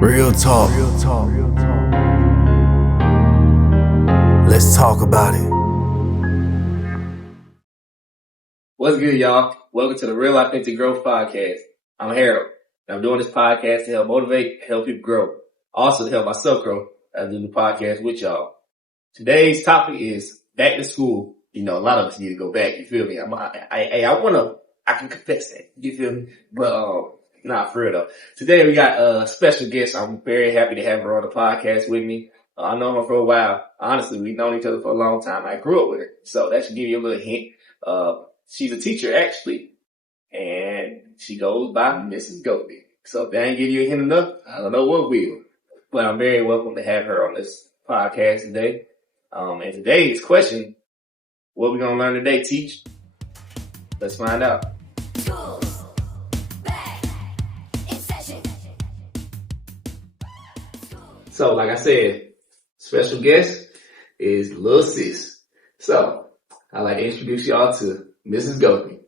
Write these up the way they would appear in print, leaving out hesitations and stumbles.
Real talk. Let's talk about it. What's good, y'all? Welcome to the Real Authentic Growth Podcast. I'm Harold, and I'm doing this podcast to help motivate, help people grow. Also to help myself grow as I do the podcast with y'all. Today's topic is back to school. You know, a lot of us need to go back. You feel me? I can confess that. You feel me? But, not for real though. Today we got a special guest. I'm very happy to have her on the podcast with me. I know her for a while. Honestly, we've known each other for a long time. I grew up with her. So that should give you a little hint. She's a teacher actually, and she goes by Ms.G. So if that ain't give you a hint enough, I don't know what will. But I'm very welcome to have her on this podcast today. And today's question, what we gonna learn today, Teach? Let's find out. Schools back in session. So, like I said, special guest is Lil Sis. So, I'd like to introduce y'all to Mrs. Gopi.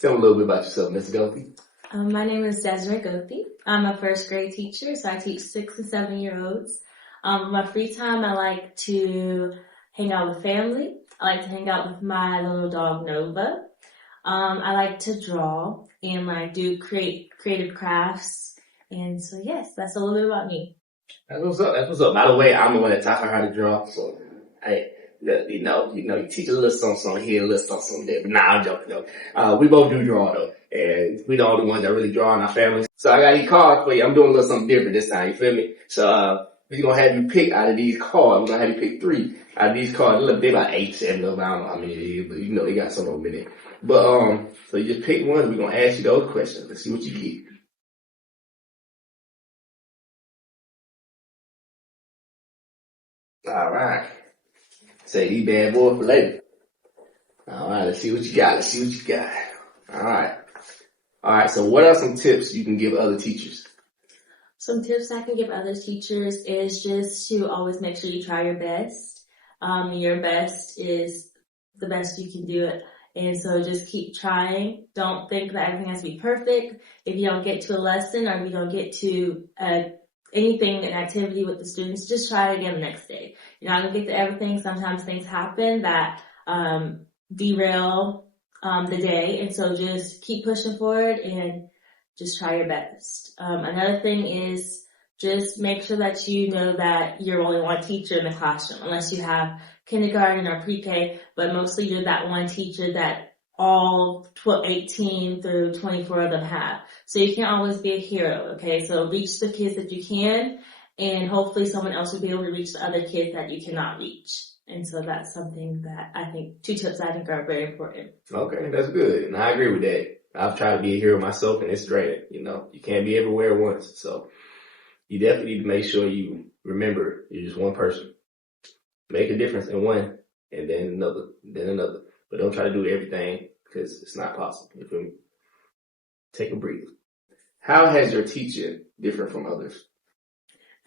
Tell me a little bit about yourself, Mrs. Gopi. My name is Desiree Gopi. I'm a first grade teacher, so I teach 6 and 7-year-olds. My free time, I like to hang out with family. I like to hang out with my little dog, Nova. I like to draw and do creative crafts. And so, yes, that's a little bit about me. That's what's up. By the way, I'm the one that taught her how to draw, so you teach a little something here, a little something there. But nah, I'm joking though. We both do draw though, and we the only ones that really draw in our family. So I got these cards for you. I'm doing a little something different this time. You feel me? So we're gonna have you pick out of these cards. We're gonna have you pick 3 out of these cards. Look, they're about 8, 7 of them. I don't know how many it is, but they got some of them in it. But so you just pick one. We're gonna ask you those questions. Let's see what you get. All right. Say these bad boys for later. All right, let's see what you got. All right. So what are some tips you can give other teachers? Some tips I can give other teachers is just to always make sure you try your best. Your best is the best you can do it. And so just keep trying. Don't think that everything has to be perfect. If you don't get to a lesson or if you don't get to anything, an activity with the students, just try it again the next day. You're not going to get to everything. Sometimes things happen that derail the day. And so just keep pushing forward and just try your best. Another thing is just make sure that you know that you're only one teacher in the classroom, unless you have kindergarten or pre-K, but mostly you're that one teacher that all 18 through 24 of them have. So you can't always be a hero, okay? So reach the kids that you can, and hopefully someone else will be able to reach the other kids that you cannot reach. And so that's something that 2 tips I think are very important. Okay, that's good. And I agree with that. I've tried to be a hero myself, and it's draining. You can't be everywhere at once. So you definitely need to make sure you remember you're just one person. Make a difference in one, and then another. But don't try to do everything, because it's not possible. You feel me? Take a breather. How has your teaching different from others?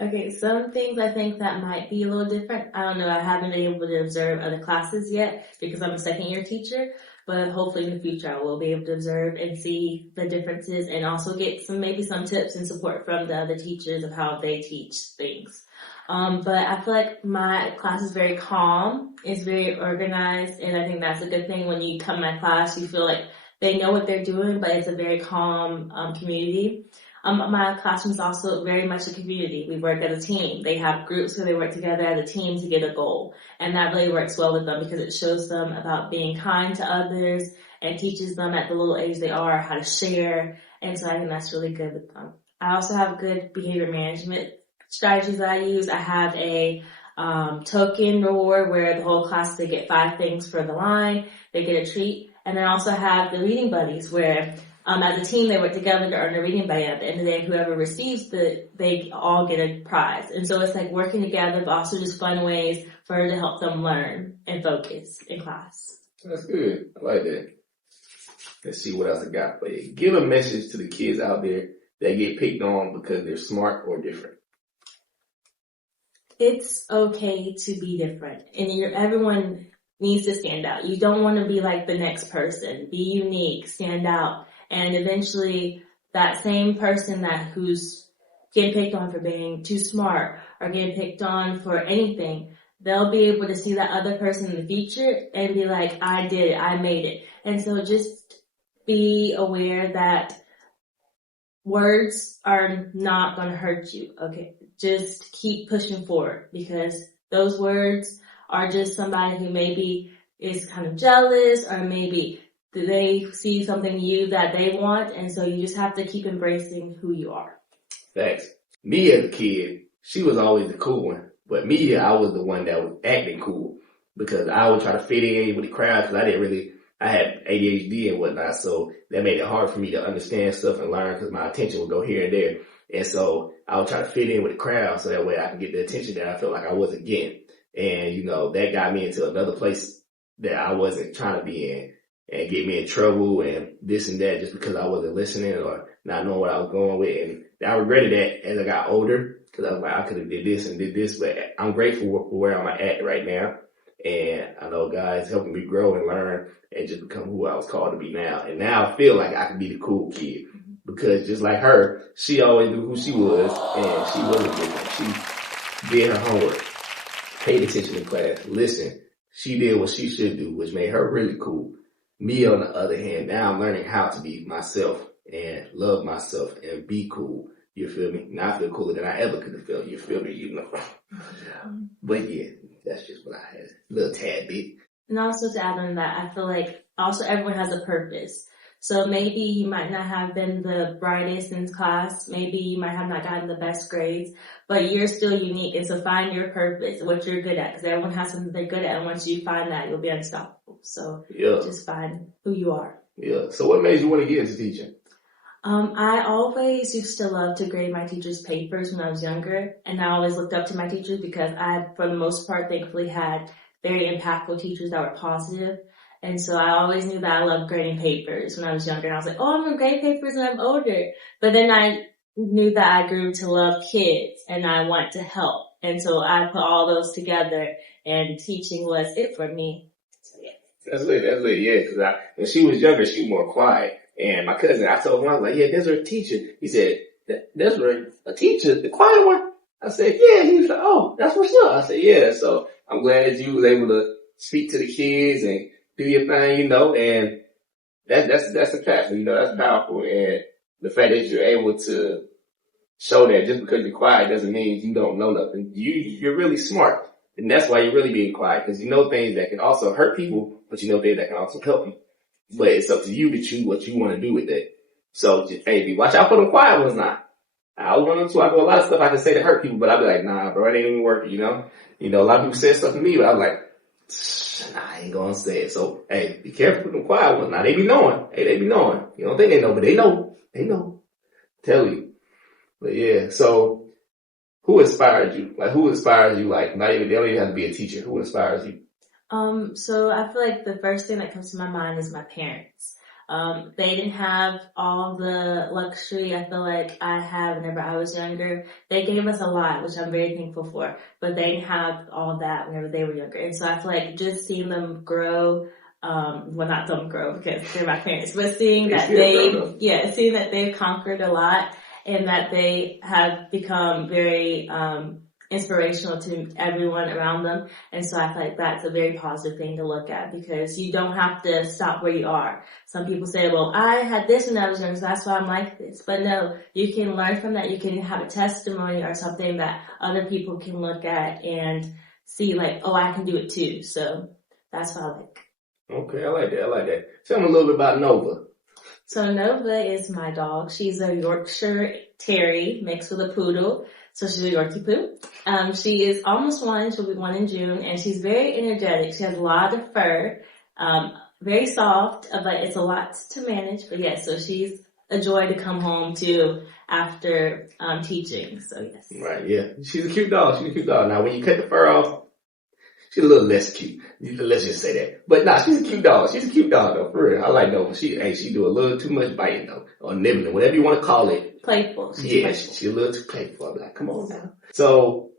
Okay, some things I think that might be a little different. I don't know, I haven't been able to observe other classes yet because I'm a second-year teacher, but hopefully in the future I will be able to observe and see the differences and also get maybe some tips and support from the other teachers of how they teach things. But I feel like my class is very calm, it's very organized, and I think that's a good thing. When you come to my class, you feel like they know what they're doing, but it's a very calm community. My classroom is also very much a community. We work as a team. They have groups where they work together as a team to get a goal. And that really works well with them because it shows them about being kind to others and teaches them at the little age they are how to share. And so I think that's really good with them. I also have good behavior management strategies that I use. I have a token reward where the whole class, they get 5 things for the line. They get a treat. And then I also have the reading buddies where as a team, they work together to earn a reading buddy. At the end of the day, whoever receives they all get a prize. And so it's like working together, but also just fun ways for her to help them learn and focus in class. That's good. I like that. Let's see what else I got for you. Give a message to the kids out there that get picked on because they're smart or different. It's okay to be different. And everyone needs to stand out. You don't want to be like the next person. Be unique, stand out. And eventually that same person who's getting picked on for being too smart or getting picked on for anything, they'll be able to see that other person in the future and be like, I did it, I made it. And so just be aware that words are not going to hurt you. Okay. Just keep pushing forward because those words are just somebody who maybe is kind of jealous or maybe they see something in you that they want. And so you just have to keep embracing who you are. Thanks. Me as a kid, she was always the cool one. But me, I was the one that was acting cool because I would try to fit in with the crowd because I had ADHD and whatnot. So that made it hard for me to understand stuff and learn because my attention would go here and there. And so I would try to fit in with the crowd so that way I could get the attention that I felt like I wasn't getting. And, that got me into another place that I wasn't trying to be in and get me in trouble and this and that just because I wasn't listening or not knowing what I was going with. And I regretted that as I got older because I was like, I could have did this and did this, but I'm grateful for where I'm at right now. And I know God is helping me grow and learn and just become who I was called to be now. And now I feel like I can be the cool kid because just like her, she always knew who she was and she wasn't different. She did her homework, paid attention in class, listened. She did what she should do, which made her really cool. Me, on the other hand, now I'm learning how to be myself and love myself and be cool. You feel me? Now I feel cooler than I ever could have felt. You feel me? But yeah, that's just what I had. A little tad bit. And also to add on that, I feel like also everyone has a purpose. So maybe you might not have been the brightest in class. Maybe you might have not gotten the best grades, but you're still unique. And so find your purpose, what you're good at, because everyone has something they're good at. And once you find that, you'll be unstoppable. So just find who you are. Yeah. So what made you want to get into teaching? I always used to love to grade my teachers' papers when I was younger. And I always looked up to my teachers because I, for the most part, thankfully had very impactful teachers that were positive. And so I always knew that I loved grading papers when I was younger. And I was like, oh, I'm going to grade papers when I'm older. But then I knew that I grew to love kids and I want to help. And so I put all those together and teaching was it for me. So yeah. That's it, yeah. Cause when she was younger, she was more quiet. And my cousin, I told him, I was like, yeah, there's her teacher. He said, there's her a teacher, the quiet one? I said, yeah. He was like, oh, that's what's up. I said, yeah. So I'm glad you was able to speak to the kids and do your thing, and that's a passion, that's powerful. And the fact that you're able to show that just because you're quiet doesn't mean you don't know nothing. You're really smart. And that's why you're really being quiet, because you know things that can also hurt people, but you know things that can also help you. But it's up to you to choose what you want to do with that. So just, hey, watch out for them quiet ones now. I was one of them too. I got a lot of stuff I can say to hurt people, but I'd be like, nah, bro, it ain't even working, a lot of people said stuff to me, but I was like, nah, I ain't gonna say it. So, hey, be careful with them quiet ones. Now, they be knowing. Hey, they be knowing. You don't think they know, but they know. They know. Tell you. But yeah, so who inspired you? Like, who inspires you? Like, they don't even have to be a teacher. Who inspires you? So I feel like the first thing that comes to my mind is my parents. They didn't have all the luxury I feel like I had whenever I was younger. They gave us a lot, which I'm very thankful for, but they didn't have all that whenever they were younger. And so I feel like just seeing them grow, well, not them grow because they're my parents, but seeing that they've conquered a lot and that they have become very, inspirational to everyone around them. And so I feel like that's a very positive thing to look at because you don't have to stop where you are. Some people say, well, I had this when I was young, so that's why I'm like this. But no, you can learn from that. You can have a testimony or something that other people can look at and see like, oh, I can do it too. So that's what I like. Okay, I like that. Tell me a little bit about Nova. So Nova is my dog. She's a Yorkshire Terrier mixed with a poodle. So she's a Yorkie Poo. She is almost 1. She'll be 1 in June. And she's very energetic. She has a lot of fur. Very soft, but it's a lot to manage. But yes, so she's a joy to come home to after teaching. So yes. Right, yeah. She's a cute dog. Now, when you cut the fur off, she's a little less cute. Let's just say that. But nah, she's a cute dog. She's a cute dog though, for real. I like Nova. She do a little too much biting though. Or nibbling, whatever you want to call it. Playful. She's a little too playful. I'm like, come on now. So,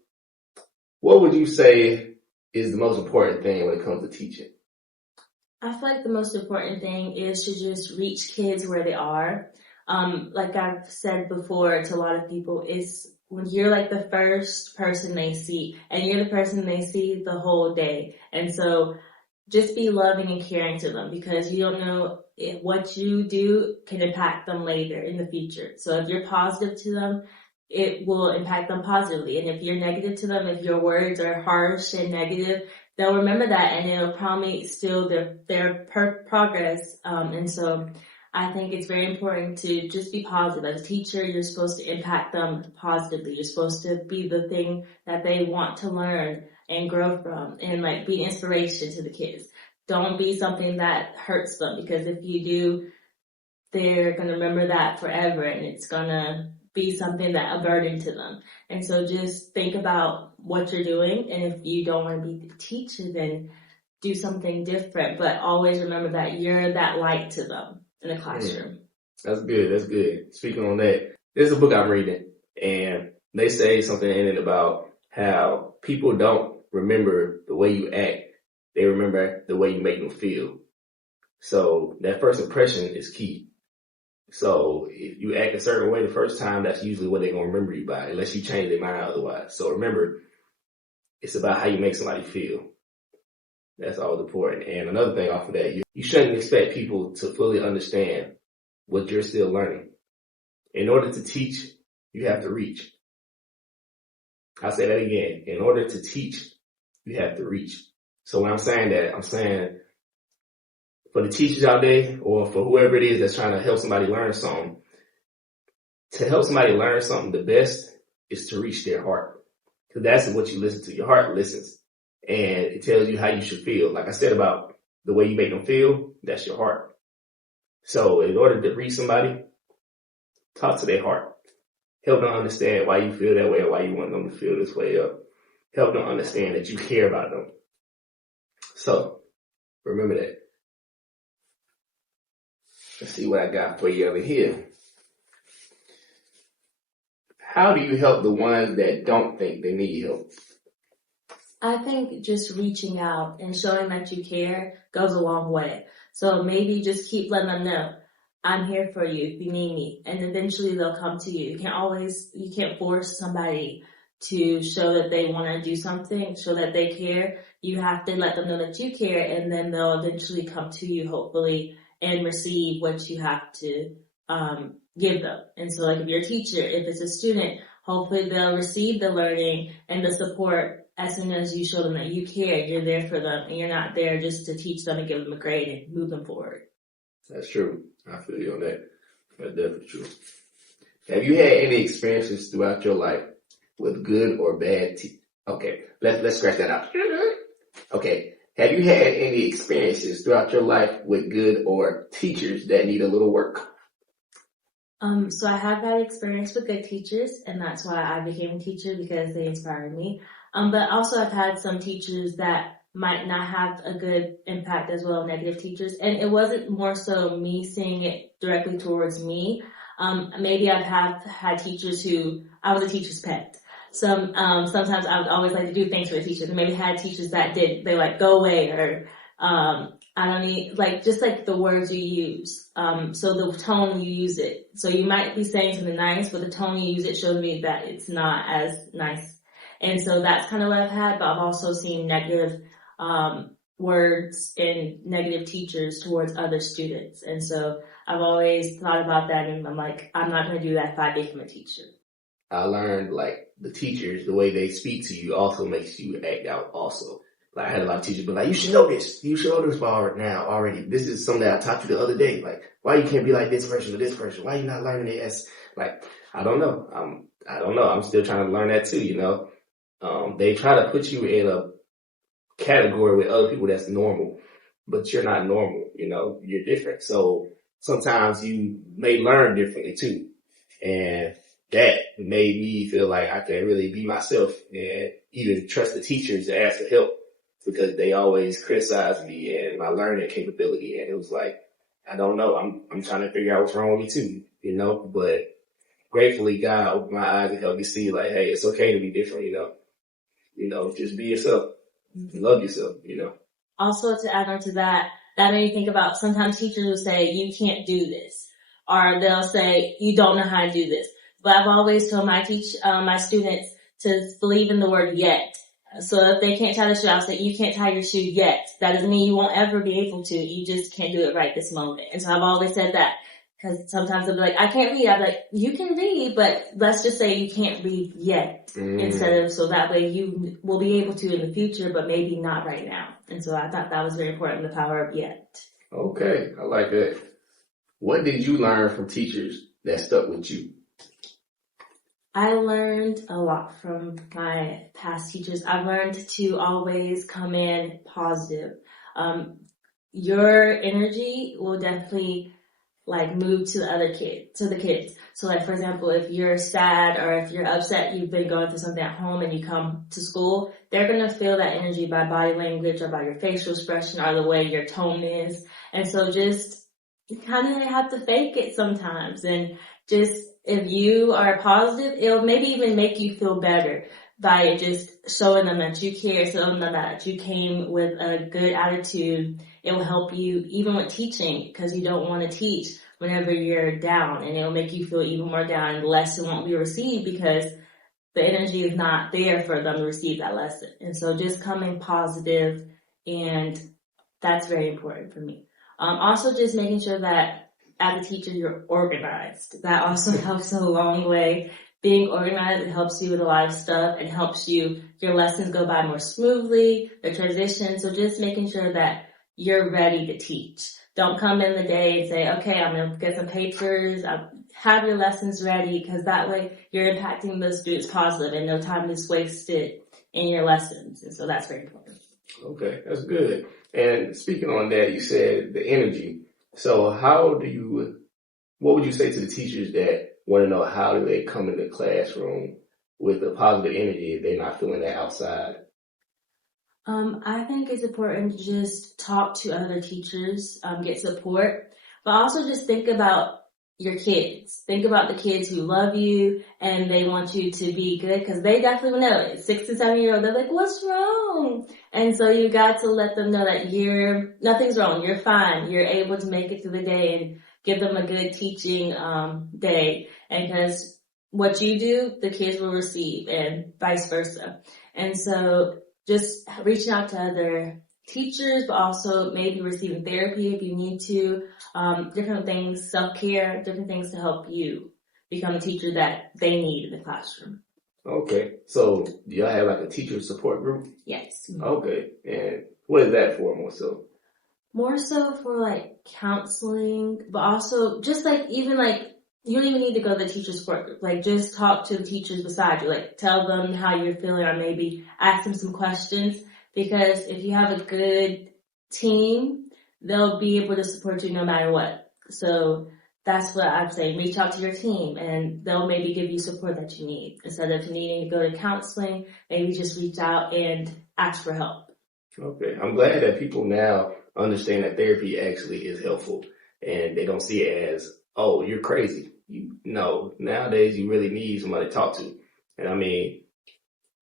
what would you say is the most important thing when it comes to teaching? I feel like the most important thing is to just reach kids where they are. Like I've said before to a lot of people, is when you're like the first person they see, and you're the person they see the whole day. And so just be loving and caring to them, because you don't know if what you do can impact them later in the future. So if you're positive to them, it will impact them positively. And if you're negative to them, if your words are harsh and negative, they'll remember that, and it'll probably steal their progress. And so I think it's very important to just be positive. As a teacher, you're supposed to impact them positively. You're supposed to be the thing that they want to learn and grow from, and like be inspiration to the kids. Don't be something that hurts them, because if you do, they're going to remember that forever, and it's going to be something that a burden to them. And so just think about what you're doing, and if you don't want to be the teacher, then do something different, but always remember that you're that light to them in the classroom. That's good. That's good. Speaking on that, there's a book I'm reading, and they say something in it about how people don't remember the way you act. They remember the way you make them feel. So that first impression is key. So if you act a certain way the first time, that's usually what they're going to remember you by, unless you change their mind otherwise. So remember, it's about how you make somebody feel. That's all important. And another thing off of that, you shouldn't expect people to fully understand what you're still learning. In order to teach, you have to reach. I'll say that again. In order to teach, you have to reach. So when I'm saying that, I'm saying for the teachers out there, or for whoever it is that's trying to help somebody learn something, to help somebody learn something, the best is to reach their heart. Because that's what you listen to. Your heart listens, and it tells you how you should feel. Like I said about the way you make them feel, that's your heart. So in order to reach somebody, talk to their heart. Help them understand why you feel that way, or why you want them to feel this way, or help them understand that you care about them. So remember that. Let's see what I got for you over here. How do you help the ones that don't think they need help? I think just reaching out and showing that you care goes a long way. So maybe just keep letting them know, I'm here for you if you need me. And eventually they'll come to you. You can't force somebody to show that they want to do something, show that they care. You have to let them know that you care, and then they'll eventually come to you, hopefully, and receive what you have to give them. And so like if you're a teacher, if it's a student, hopefully they'll receive the learning and the support as soon as you show them that you care, you're there for them, and you're not there just to teach them and give them a grade and move them forward. That's true. I feel you on that. That's definitely true. Have you had any experiences throughout your life with good or bad Okay, let's scratch that out. Okay. Have you had any experiences throughout your life with good or teachers that need a little work? So I have had experience with good teachers, and that's why I became a teacher, because they inspired me. But also I've had some teachers that might not have a good impact as well, negative teachers. And it wasn't more so me seeing it directly towards me. Maybe I've had teachers who, I was a teacher's pet. Sometimes I would always like to do things for the teachers, and maybe had teachers that they like, go away, or, I don't need, like, just like the words you use. So the tone you use it. So you might be saying something nice, but the tone you use it shows me that it's not as nice. And so that's kind of what I've had, but I've also seen negative, words and negative teachers towards other students. And so I've always thought about that, and I'm like, I'm not going to do that if I become a teacher. I learned, like, the teachers, the way they speak to you also makes you act out also. Like, I had a lot of teachers be like, you should know this. You should know this already. This is something that I taught you the other day. Like, why you can't be like this person or this person? Why you not learning it as, like, I don't know. I'm still trying to learn that too, you know. They try to put you in a category with other people that's normal, but you're not normal, you know. You're different. So sometimes you may learn differently too. And that made me feel like I can really be myself and even trust the teachers to ask for help, because they always criticize me and my learning capability. And it was like, I don't know. I'm trying to figure out what's wrong with me too, you know, but gratefully God opened my eyes and helped me see, like, hey, it's okay to be different, you know, just be yourself, love yourself, you know. Also, to add on to that, that made me think about sometimes teachers will say, you can't do this, or they'll say, you don't know how to do this. But I've always told my students to believe in the word yet. So if they can't tie the shoe, I'll say, you can't tie your shoe yet. That doesn't mean you won't ever be able to. You just can't do it right this moment. And so I've always said that. Because sometimes they'll be like, I can't read. I'm like, you can read, but let's just say you can't read yet. Instead of, so that way you will be able to in the future, but maybe not right now. And so I thought that was very important, the power of yet. Okay, I like that. What did you learn from teachers that stuck with you? I learned a lot from my past teachers. I've learned to always come in positive. Your energy will definitely move to the kids. So for example, if you're sad or if you're upset, you've been going through something at home and you come to school, they're going to feel that energy by body language or by your facial expression or the way your tone is. And so just kind of have to fake it sometimes. And just, if you are positive, it'll maybe even make you feel better by just showing them that you care, showing them that you came with a good attitude. It will help you even with teaching, because you don't want to teach whenever you're down, and it'll make you feel even more down, and the lesson won't be received because the energy is not there for them to receive that lesson. And so just coming positive, and that's very important for me. Also just making sure that as a teacher, you're organized. That also helps a long way. Being organized, it helps you with a lot of stuff. It helps your lessons go by more smoothly, the transition. So just making sure that you're ready to teach. Don't come in the day and say, okay, I'm going to get some papers. Have your lessons ready, because that way you're impacting the students positive and no time is wasted in your lessons. And so that's very important. Okay, that's good. And speaking on that, you said the energy. So what would you say to the teachers that want to know how do they come into the classroom with a positive energy if they're not feeling that outside? I think it's important to just talk to other teachers, get support, but also just think about your kids. Think about the kids who love you and they want you to be good, because they definitely will know. 6 to 7 year old, they're like, what's wrong? And so you got to let them know that nothing's wrong. You're fine. You're able to make it through the day, and give them a good teaching day. And because what you do, the kids will receive, and vice versa. And so just reaching out to other teachers, but also maybe receiving therapy if you need to, different things, self-care, different things to help you become a teacher that they need in the classroom. Okay, so do y'all have like a teacher support group? Yes. Okay, and what is that for more so? More so for counseling, but also just even you don't even need to go to the teacher support group. Just talk to the teachers beside you. Tell them how you're feeling, or maybe ask them some questions. Because if you have a good team, they'll be able to support you no matter what. So that's what I'm saying. Reach out to your team, and they'll maybe give you support that you need. Instead of needing to go to counseling, maybe just reach out and ask for help. Okay, I'm glad that people now understand that therapy actually is helpful, and they don't see it as, oh, you're crazy. Nowadays you really need somebody to talk to. And I mean,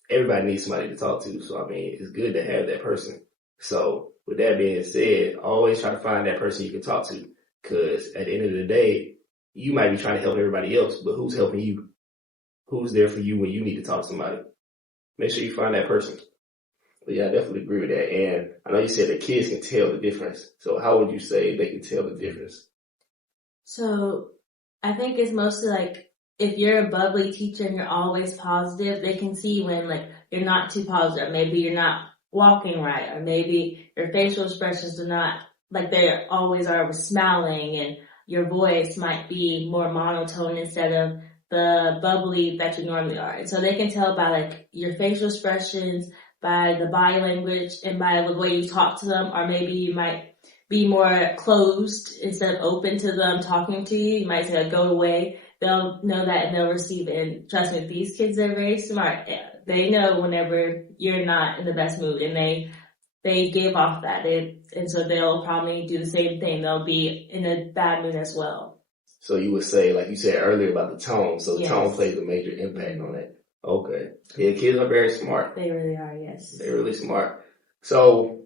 everybody needs somebody to talk to. So I mean, it's good to have that person. So with that being said, always try to find that person you can talk to. Cause at the end of the day, you might be trying to help everybody else, but who's helping you? Who's there for you when you need to talk to somebody? Make sure you find that person. But yeah, I definitely agree with that. And I know you said that kids can tell the difference. So how would you say they can tell the difference? So I think it's mostly if you're a bubbly teacher and you're always positive, they can see when you're not too positive. Maybe you're not walking right, or maybe your facial expressions are not they always are with smiling, and your voice might be more monotone instead of the bubbly that you normally are. And so they can tell by your facial expressions, by the body language, and by the way you talk to them, or maybe you might be more closed instead of open to them talking to you. You might say, go away. They'll know that and they'll receive it. And trust me, these kids are very smart. They know whenever you're not in the best mood, and they give off that. And so they'll probably do the same thing. They'll be in a bad mood as well. So you would say, like you said earlier about the tone. So the Yes. tone plays a major impact on it. Okay. Yeah, kids are very smart. They really are, yes. They're really smart. So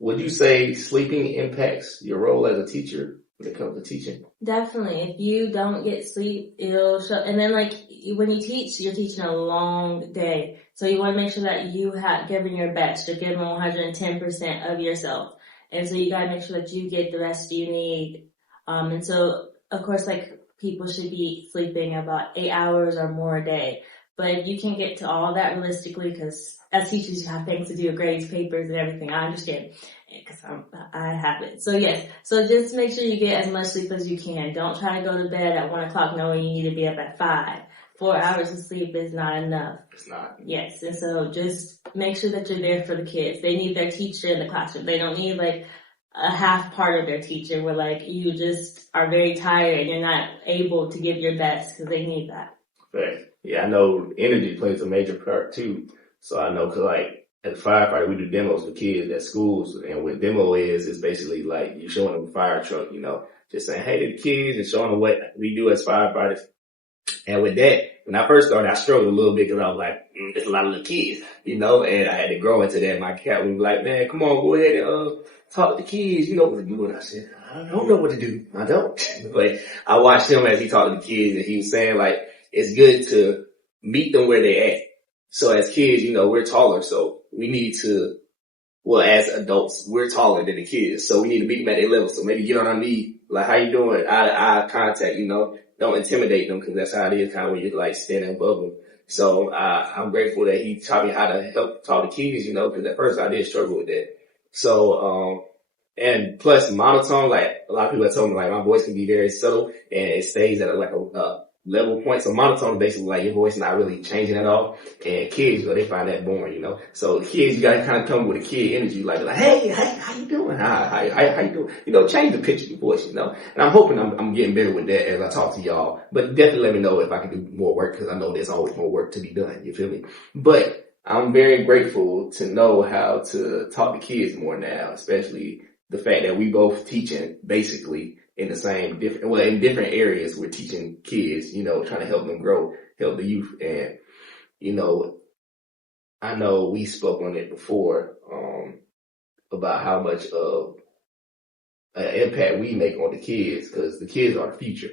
would you say sleeping impacts your role as a teacher? when it comes to teaching. Definitely. If you don't get sleep, it'll show. And then like when you teach, you're teaching a long day. So you want to make sure that you have given your best. You're giving 110% of yourself. And so you got to make sure that you get the rest you need. And so of course, like people should be sleeping about 8 hours or more a day. But if you can get to all that realistically, because as teachers you have things to do, grades, papers, and everything. I understand. Because I have it. So yes, so just make sure you get as much sleep as you can. Don't try to go to bed at 1 o'clock knowing you need to be up at 5. 4 hours of sleep is not enough. It's not. Yes, and so just make sure that you're there for the kids. They need their teacher in the classroom. They don't need like a half part of their teacher where like you just are very tired and you're not able to give your best because they need that. Right. Yeah, I know energy plays a major part too. So I know 'cause like, as a firefighter, we do demos for kids at schools, and what demo is basically like you showing them a fire truck, just saying, hey to the kids and showing them what we do as firefighters. And with that, when I first started, I struggled a little bit because I was like, there's a lot of little kids, and I had to grow into that. My cat was like, man, come on, go ahead and talk to the kids, you know what to do. And I said, I don't know what to do. I don't. But I watched him as he talked to the kids, and he was saying like, it's good to meet them where they're at. So as kids, we're taller, so we need to, as adults, we're taller than the kids, so we need to meet them at their level. So maybe get on our knee, like, how you doing? Eye contact, don't intimidate them because that's how it is kind of when you're like standing above them. So, I'm grateful that he taught me how to help talk to kids, because at first I did struggle with that. So, and plus monotone, like a lot of people have told me like my voice can be very subtle and it stays at like a level point. So monotone is basically like your voice not really changing at all. And kids, they find that boring, So kids, you gotta kind of come with a kid energy, like, hey, how you doing? How you doing? Change the pitch of your voice, And I'm hoping I'm getting better with that as I talk to y'all. But definitely let me know if I can do more work because I know there's always more work to be done. You feel me? But I'm very grateful to know how to talk to kids more now, especially the fact that we both teaching basically in the same in different areas. We're teaching kids, trying to help them grow, help the youth. And, I know we spoke on it before, about how much of an impact we make on the kids because the kids are the future.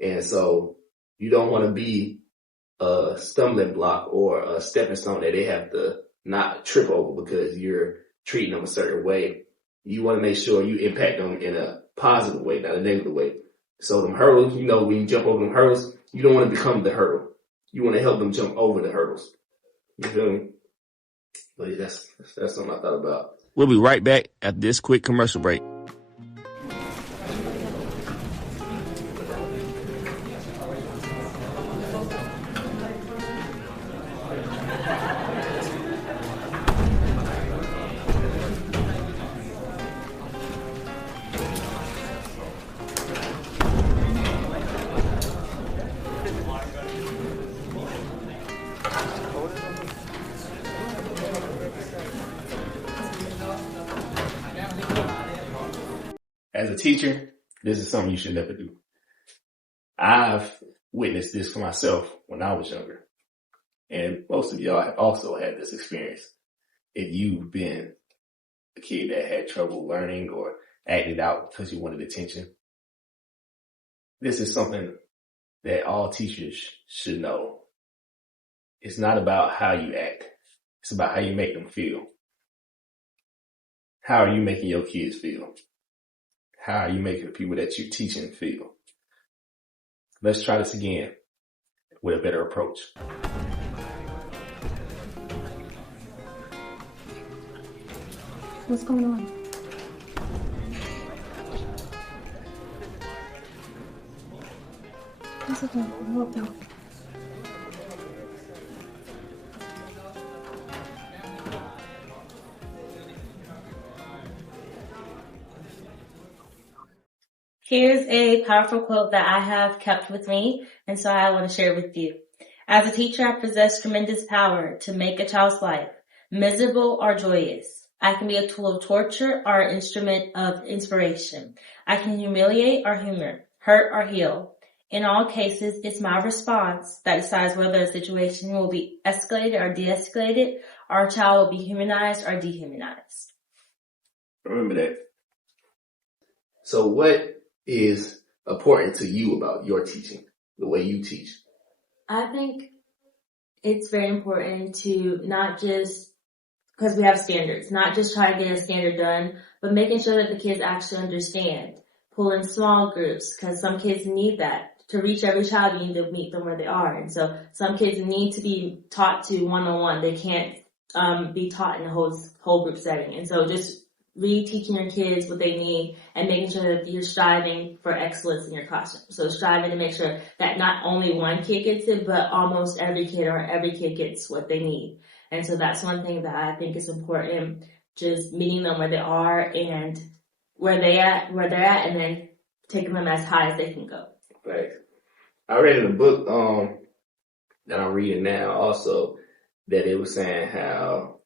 And so you don't want to be a stumbling block or a stepping stone that they have to not trip over because you're treating them a certain way. You want to make sure you impact them in a positive way, not a negative way. So them hurdles, when you jump over them hurdles, you don't want to become the hurdle. You want to help them jump over the hurdles. You feel me? But that's something I thought about. We'll be right back after this quick commercial break. As a teacher, this is something you should never do. I've witnessed this for myself when I was younger. And most of y'all have also had this experience. If you've been a kid that had trouble learning or acted out because you wanted attention, this is something that all teachers should know. It's not about how you act. It's about how you make them feel. How are you making your kids feel? How are you making the people that you're teaching feel? Let's try this again with a better approach. What's going on? It's okay. I'll help you. Here's a powerful quote that I have kept with me, and so I want to share with you. As a teacher, I possess tremendous power to make a child's life miserable or joyous. I can be a tool of torture or an instrument of inspiration. I can humiliate or humor, hurt or heal. In all cases, it's my response that decides whether a situation will be escalated or de-escalated, or a child will be humanized or dehumanized. Remember that. So what is important to you about your teaching, the way you teach? I think it's very important to not just, because we have standards, not just try to get a standard done, but making sure that the kids actually understand. Pull in small groups, because some kids need that. To reach every child, you need to meet them where they are. And so some kids need to be taught to one-on-one. They can't be taught in a whole group setting. And so just re-teaching your kids what they need and making sure that you're striving for excellence in your classroom. So striving to make sure that not only one kid gets it, but almost every kid or every kid gets what they need. And so that's one thing that I think is important, just meeting them where they are and where they're at, and then taking them as high as they can go. Right. I read in a book that I'm reading now also that it was saying how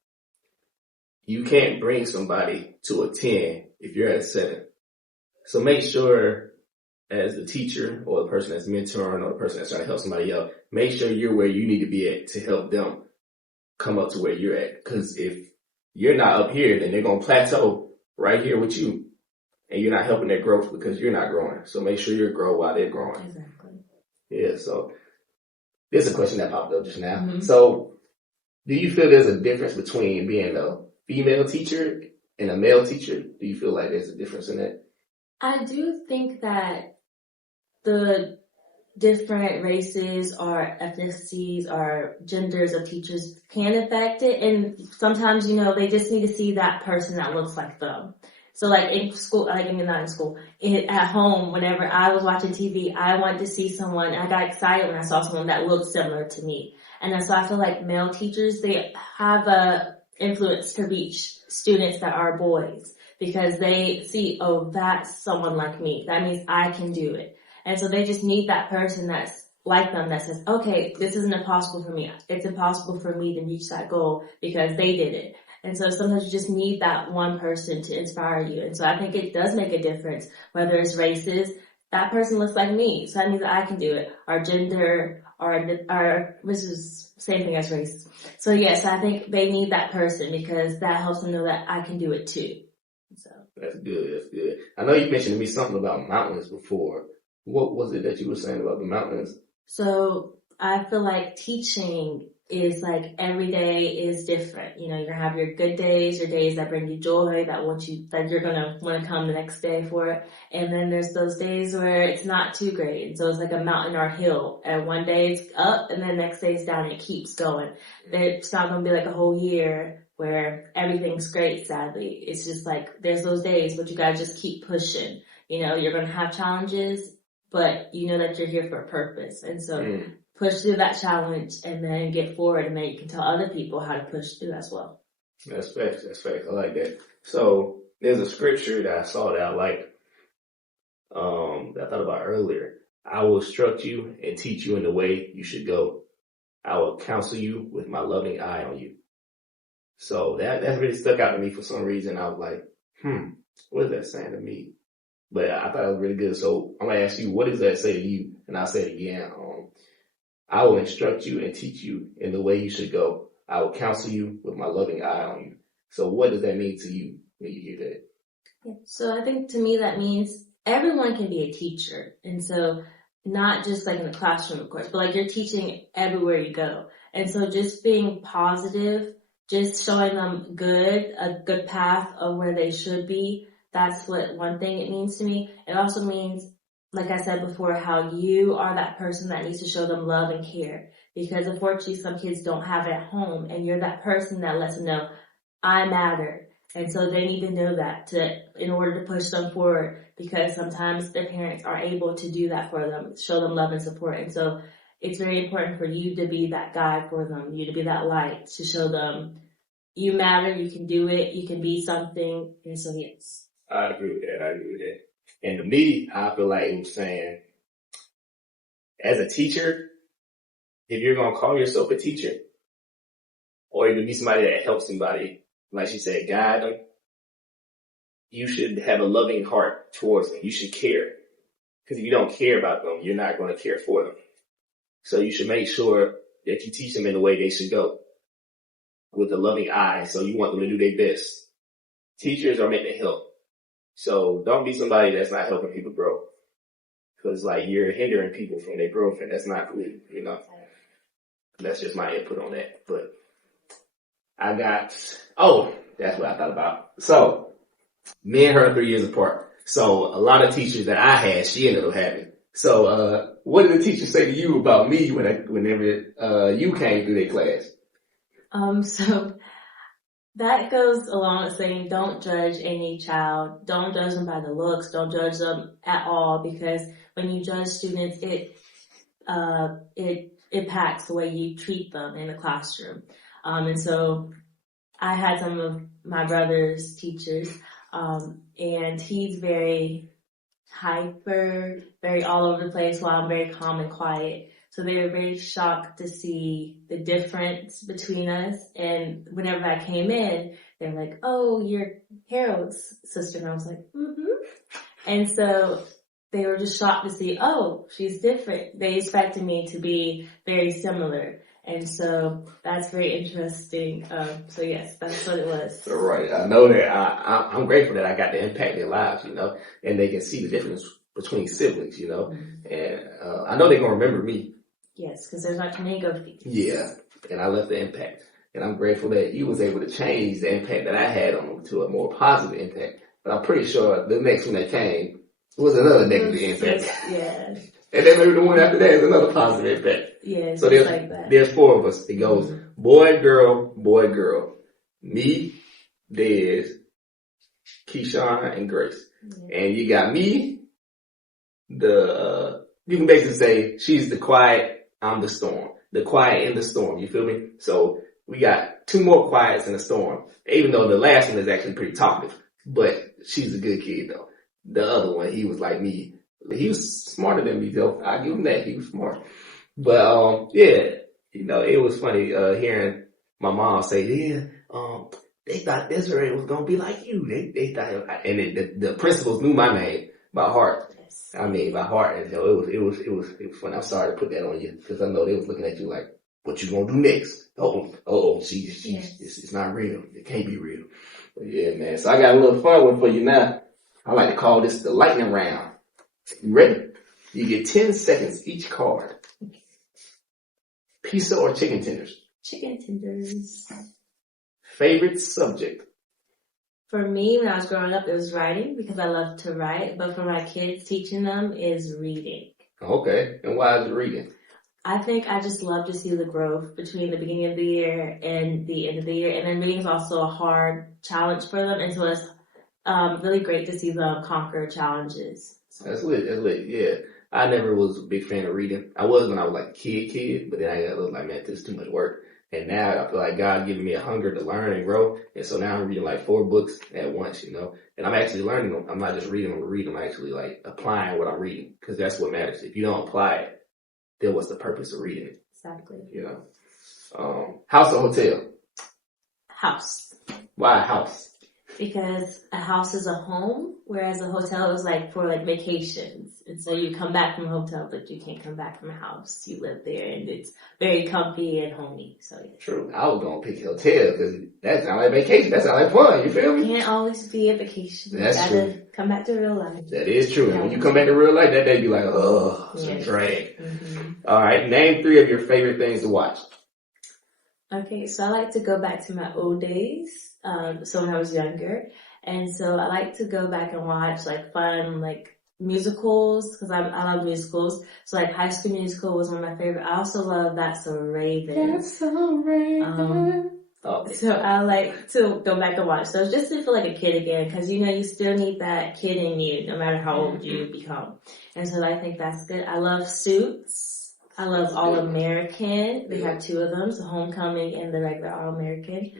you can't bring somebody to a 10 if you're at a 7. So make sure as the teacher or the person that's mentoring or the person that's trying to help somebody else, make sure you're where you need to be at to help them come up to where you're at. Because if you're not up here, then they're going to plateau right here with you. And you're not helping their growth because you're not growing. So make sure you grow while they're growing. Exactly. Yeah, so this is a question that popped up just now. Mm-hmm. So do you feel there's a difference between being a female teacher and a male teacher? Do you feel like there's a difference in that? I do think that the different races or ethnicities or genders of teachers can affect it. And sometimes, they just need to see that person that looks like them. So like in school, not in school, at home, whenever I was watching TV, I wanted to see someone, I got excited when I saw someone that looked similar to me. And so I feel like male teachers, they have a influence to reach students that are boys because they see, oh, that's someone like me. That means I can do it. And so they just need that person that's like them that says, okay, this isn't impossible for me. It's impossible for me to reach that goal because they did it. And so sometimes you just need that one person to inspire you. And so I think it does make a difference, whether it's races, that person looks like me, so that means that I can do it. Our gender, which is same thing as race. So yes, I think they need that person because that helps them know that I can do it too. So That's good. I know you mentioned to me something about mountains before. What was it that you were saying about the mountains? So I feel like teaching is like every day is different. You're gonna have your good days, your days that bring you joy, that you're gonna want to come the next day for it. And then there's those days where it's not too great. And so it's like a mountain or a hill. And one day it's up and then the next day it's down and it keeps going. It's not gonna be like a whole year where everything's great, sadly. It's just like there's those days, but you gotta just keep pushing. You're gonna have challenges, but you know that you're here for a purpose. And so push through that challenge and then get forward, and then you can tell other people how to push through as well. That's facts. I like that. So there's a scripture that I saw that I like, that I thought about earlier. I will instruct you and teach you in the way you should go. I will counsel you with my loving eye on you. So that really stuck out to me for some reason. I was like, what is that saying to me? But I thought it was really good. So I'm going to ask you, what does that say to you? And I'll say it again. I will instruct you and teach you in the way you should go. I will counsel you with my loving eye on you. So what does that mean to you when you hear that? Yeah. So I think to me that means everyone can be a teacher. And so not just like in the classroom, of course, but like you're teaching everywhere you go. And so just being positive, just showing them a good path of where they should be. That's what one thing it means to me. It also means, like I said before, how you are that person that needs to show them love and care. Because unfortunately, some kids don't have it at home, and you're that person that lets them know, I matter. And so they need to know that in order to push them forward, because sometimes their parents are able to do that for them, show them love and support. And so it's very important for you to be that guide for them, you to be that light, to show them you matter, you can do it, you can be something. And so yes. I agree with that. And to me, I feel like it was saying, as a teacher, if you're going to call yourself a teacher, or even be somebody that helps somebody, like she said, guide them, you should have a loving heart towards them. You should care. Because if you don't care about them, you're not going to care for them. So you should make sure that you teach them in the way they should go, with a loving eye. So you want them to do their best. Teachers are meant to help. So don't be somebody that's not helping people grow. Because like you're hindering people from their growth, and that's not cool. You know, that's just my input on that. But that's what I thought about. So me and her are 3 years apart. So a lot of teachers that I had, she ended up having. So what did the teacher say to you about me whenever you came through their class? So that goes along with saying don't judge any child. Don't judge them by the looks. Don't judge them at all, because when you judge students, it impacts the way you treat them in the classroom. And so I had some of my brother's teachers, and he's very hyper, very all over the place, while I'm very calm and quiet. So they were very shocked to see the difference between us. And whenever I came in, they were like, "Oh, you're Harold's sister." And I was like, "Mm-hmm." And so they were just shocked to see, oh, she's different. They expected me to be very similar. And so that's very interesting. So yes, that's what it was. Right. I know that I'm grateful that I got to impact their lives, you know, and they can see the difference between siblings, you know, and I know they're going to remember me. Yes, because there's not too many good things. Yeah. And I left the impact, and I'm grateful that you was able to change the impact that I had on them to a more positive impact. But I'm pretty sure the next one that came was another negative impact. Yeah. And then maybe the one after that is another positive impact. Yeah, So just like that. There's 4 of us. It goes boy, girl, boy, girl. Me, Dez, Keyshawn, and Grace. Yeah. And you got me, you can basically say she's the quiet, I'm the storm. The quiet in the storm, you feel me? So we got 2 more quiets in the storm, even though the last one is actually pretty talkative. But she's a good kid though. The other one, he was like me. He was smarter than me though. I give him that. He was smart. But yeah, you know, it was funny hearing my mom say, "Yeah, they thought Desiree was gonna be like you." They thought, and the principals knew my name by heart. Yes. I mean, by heart, and so it was funny. I'm sorry to put that on you because I know they was looking at you like, "What you gonna do next?" It's not real. It can't be real. But yeah, man. So I got a little fun one for you now. I like to call this the lightning round. You ready? You get 10 seconds each card. Pizza or chicken tenders? Chicken tenders. Favorite subject? For me, when I was growing up, it was writing because I love to write. But for my kids, teaching them is reading. Okay. And why is it reading? I think I just love to see the growth between the beginning of the year and the end of the year. And then reading is also a hard challenge for them. And so it's really great to see them conquer challenges. So. That's lit. Yeah. I never was a big fan of reading. I was when I was like a kid, but then I got a little like, man, this is too much work. And now I feel like God giving me a hunger to learn and grow. And so now I'm reading like 4 books at once, you know, and I'm actually learning them. I'm not just reading them to read them. I'm actually like applying what I'm reading because that's what matters. If you don't apply it, then what's the purpose of reading it? Exactly. You know, house or hotel? House. Why a house? Because a house is a home, whereas a hotel is like for like vacations. And so you come back from a hotel, but you can't come back from a house. You live there and it's very comfy and homey. So yeah. True. I was going to pick hotel because that sounds like vacation. That sounds like fun. You feel me? Can't always be a vacation. That's you gotta true. come back to real life. That is true. And when you come back to real life, that day you be like, oh, it's a drag. Mm-hmm. All right. Name 3 of your favorite things to watch. Okay, so I like to go back to my old days. So when I was younger. And so I like to go back and watch like fun, like musicals, because I love musicals. So like High School Musical was one of my favorite. I also love That's So Raven. That's so Raven. So I like to go back and watch those just to feel like a kid again, because you know you still need that kid in you no matter how old you become. And so I think that's good. I love Suits. I love All American. They have 2 of them, so Homecoming and the regular All American.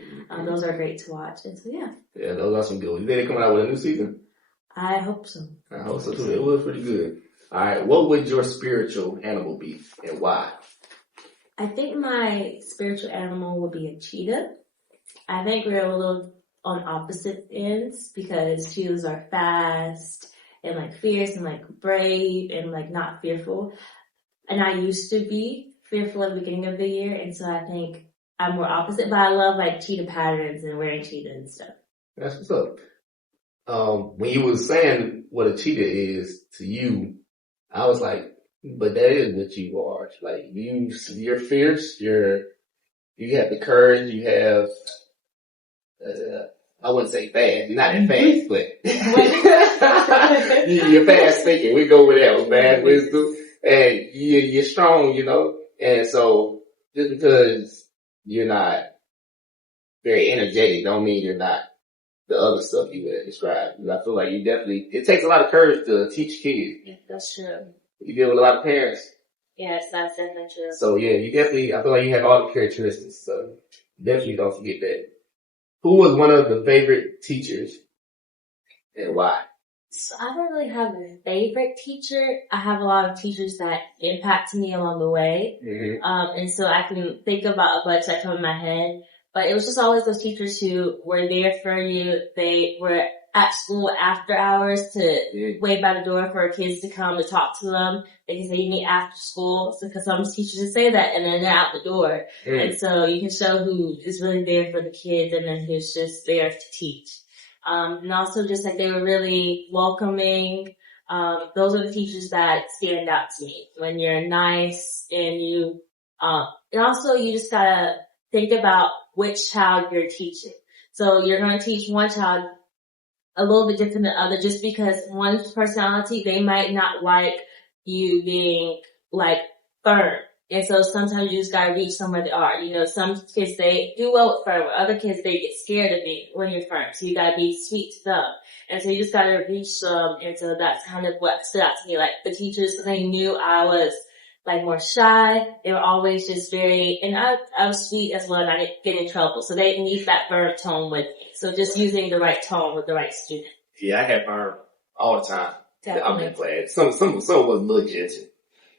Those are great to watch. And so yeah. Yeah, those are some good ones. You think they're coming out with a new season? I hope so. I hope so too. It was pretty good. All right. What would your spiritual animal be and why? I think my spiritual animal would be a cheetah. I think we're a little on opposite ends because cheetahs are fast and like fierce and like brave and like not fearful. And I used to be fearful at the beginning of the year, and so I think I'm more opposite, but I love like cheetah patterns and wearing cheetah and stuff. That's what's up. When you was saying what a cheetah is to you, I was like, but that is what you are. Like you're fierce. You have the courage. You have, I wouldn't say fast. You're not that fast, but you're fast thinking. We go with that with fast wisdom. And you're strong, you know. And so just because you're not very energetic don't mean you're not the other stuff you would describe. I feel like it takes a lot of courage to teach kids. Yeah, that's true. You deal with a lot of parents. Yes, that's definitely true. So yeah, I feel like you have all the characteristics. So definitely don't forget that. Who was one of the favorite teachers and why? So I don't really have a favorite teacher. I have a lot of teachers that impact me along the way. Mm-hmm. And so I can think about a bunch that come in my head. But it was just always those teachers who were there for you. They were at school after hours to wait by the door for kids to come to talk to them. They can say you meet after school. So, because some teachers just say that and then they're out the door. And so you can show who is really there for the kids and then who's just there to teach. And also just like they were really welcoming. Those are the teachers that stand out to me when you're nice and and also you just gotta think about which child you're teaching. So you're going to teach one child a little bit different than the other just because one's personality, they might not like you being like firm. And so sometimes you just gotta reach them where they are. You know, some kids, they do well with firm. Other kids, they get scared of you when you're firm. So you gotta be sweet to them. And so you just gotta reach them. And so that's kind of what stood out to me. Like the teachers, they knew I was like more shy. They were always just and I was sweet as well and I didn't get in trouble. So they need that firm tone with me. So just using the right tone with the right student. Yeah, I had firm all the time. Definitely. I'm in class. Some was a little gentle,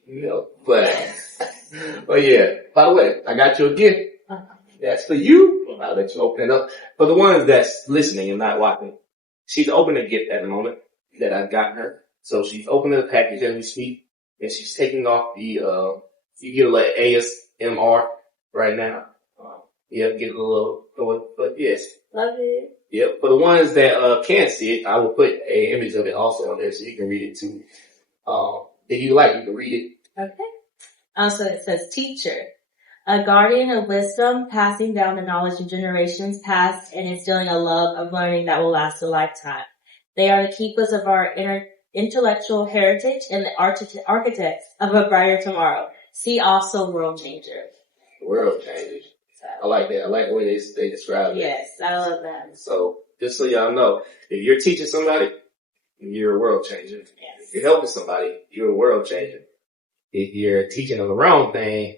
you know, but yeah. By the way, I got you a gift. That's for you. I'll let you open it up. For the ones that's listening and not watching, she's opening a gift at the moment that I've gotten her. So she's opening the package as we speak, and she's taking off the, you get a little ASMR right now. Yeah, get a little going, but yes. Love it. Yep. For the ones that, can't see it, I will put an image of it also on there so you can read it too. If you like, you can read it. Okay. Also, it says teacher, a guardian of wisdom, passing down the knowledge of generations past and instilling a love of learning that will last a lifetime. They are the keepers of our intellectual heritage and the architects of a brighter tomorrow. See also world changer. World changers. I like that. I like the way they describe it. Yes, I love that. So, just so y'all know, if you're teaching somebody, you're a world changer. Yes. If you're helping somebody, you're a world changer. If you're teaching them the wrong thing,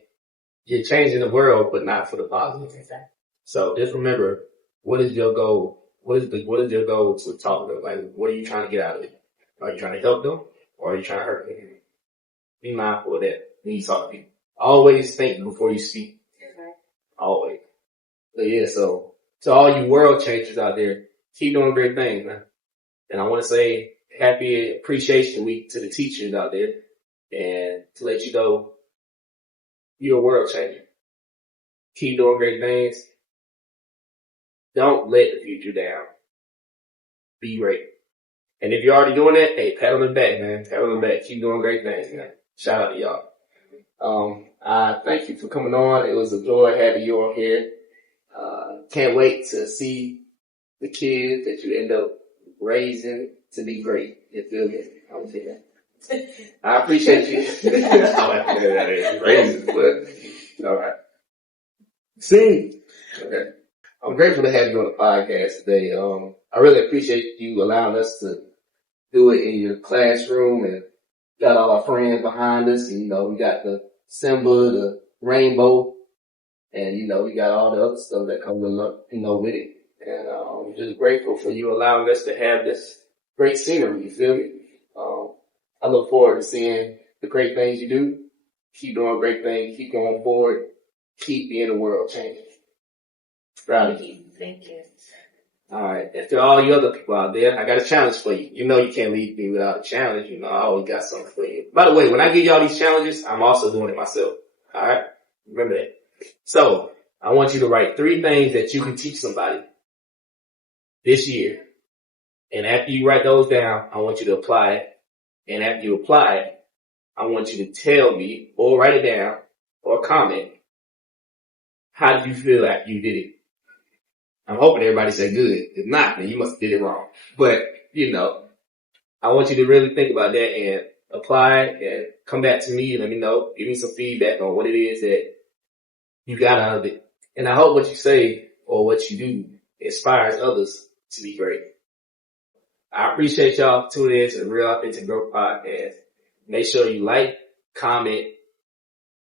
you're changing the world, but not for the positive. Exactly. So just remember, what is your goal? What is your goal to talk to them? Like, what are you trying to get out of it? Are you trying to help them or are you trying to hurt them? Be mindful of that when you talk to people. Always think before you speak. Okay. Always. So yeah, so to all you world changers out there, keep doing great things, man. And I want to say happy appreciation week to the teachers out there and to let you know you're a world changer. Keep doing great things. Don't let the future down. Be great. And if you're already doing that, hey, pat on the back, man. Pat on the back. Keep doing great things, man. Shout out to y'all. I thank you for coming on. It was a joy having you on here. Can't wait to see the kids that you end up raising to be great. You feel me? I would say that. I appreciate you. I like that is raising, but all right. See? Okay. I'm grateful to have you on the podcast today. I really appreciate you allowing us to do it in your classroom and got all our friends behind us. And, we got the Simba, the rainbow, and, we got all the other stuff that comes with it. And, I'm just grateful for you allowing us to have this great scenery. You feel me? I look forward to seeing the great things you do. Keep doing great things. Keep going forward. Keep being a world changer. Proud of you. Thank you. All right. And to all you other people out there, I got a challenge for you. You know you can't leave me without a challenge. I always got something for you. By the way, when I give y'all these challenges, I'm also doing it myself. All right? Remember that. So, I want you to write 3 things that you can teach somebody this year. And after you write those down, I want you to apply it. And after you apply it, I want you to tell me or write it down or comment. How did you feel after you did it? I'm hoping everybody said good. If not, then you must have did it wrong. But, I want you to really think about that and apply it and come back to me and let me know. Give me some feedback on what it is that you got out of it. And I hope what you say or what you do inspires others to be great. I appreciate y'all tuning in to the Real Authentic Growth Podcast. Make sure you like, comment,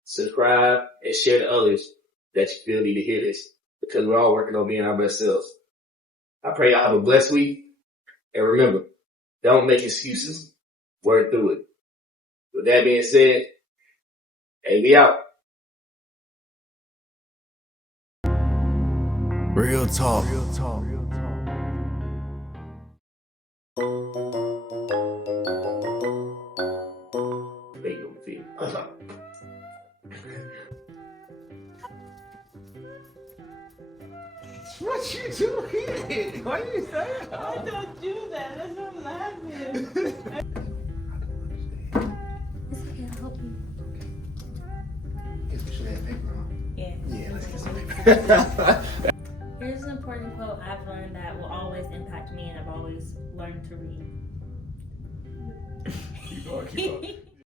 subscribe, and share to others that you feel need to hear this, because we're all working on being our best selves. I pray y'all have a blessed week. And remember, don't make excuses. Work through it. With that being said, hey, we out. Real talk. What you doing? Why you say that? I don't do that. That's what I'm laughing. It's okay, I'll help you. Guess we should have paper on. Yeah. Yeah, let's get some paper. Here's an important quote I've learned that will always impact me, and I've always learned to read. Keep going.